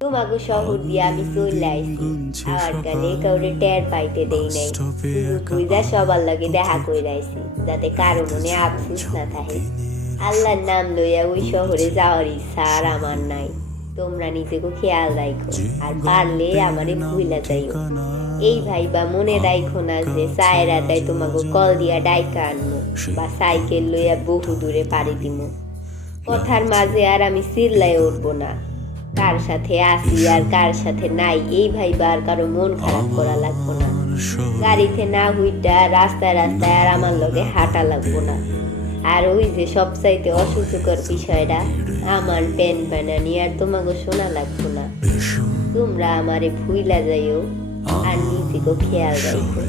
তোমাকে শহর দিয়ে আমি চলে আইছি। আর কালে কাউরে টের পাইতে দেই নাই। সুযোগ বুঝা সবার লগে দেখা কইরা আইছি, যাতে কারো মনে আফসোস না থাকে। আল্লাহর নাম লইয়া ওই শহরে যাওয়ার ইচ্ছা আর আমার নাই। তোমরা নিজেকে খেয়াল রাখো, আর পারলে আমারে ভুইলা যাইও। এই ভাইবা মনে রাখো না যে চায়ের আটায় তোমাকে কল দিয়া ডাইকা আনবো, বা সাইকেল লইয়া বহু দূরে পাড়ি দিমু। কথার মাঝে আর আমি চিল্লাই উঠবো না। কার সাথে আসি আর কার সাথে নাই এই ভাইবা আর কারো মন খারাপ করা লাগবো না। গাড়িতে না হইটা রাস্তায় রাস্তায় আর আমার লগে হাঁটা লাগবো না। আর ওই যে সবচাইতে অসুস্থকর বিষয়টা, আমার প্যান বানানি আর তোমাকে শোনা লাগবো না। তোমরা আমারে ভুইলা যাইও, আর নিজেকে খেয়াল রাখো।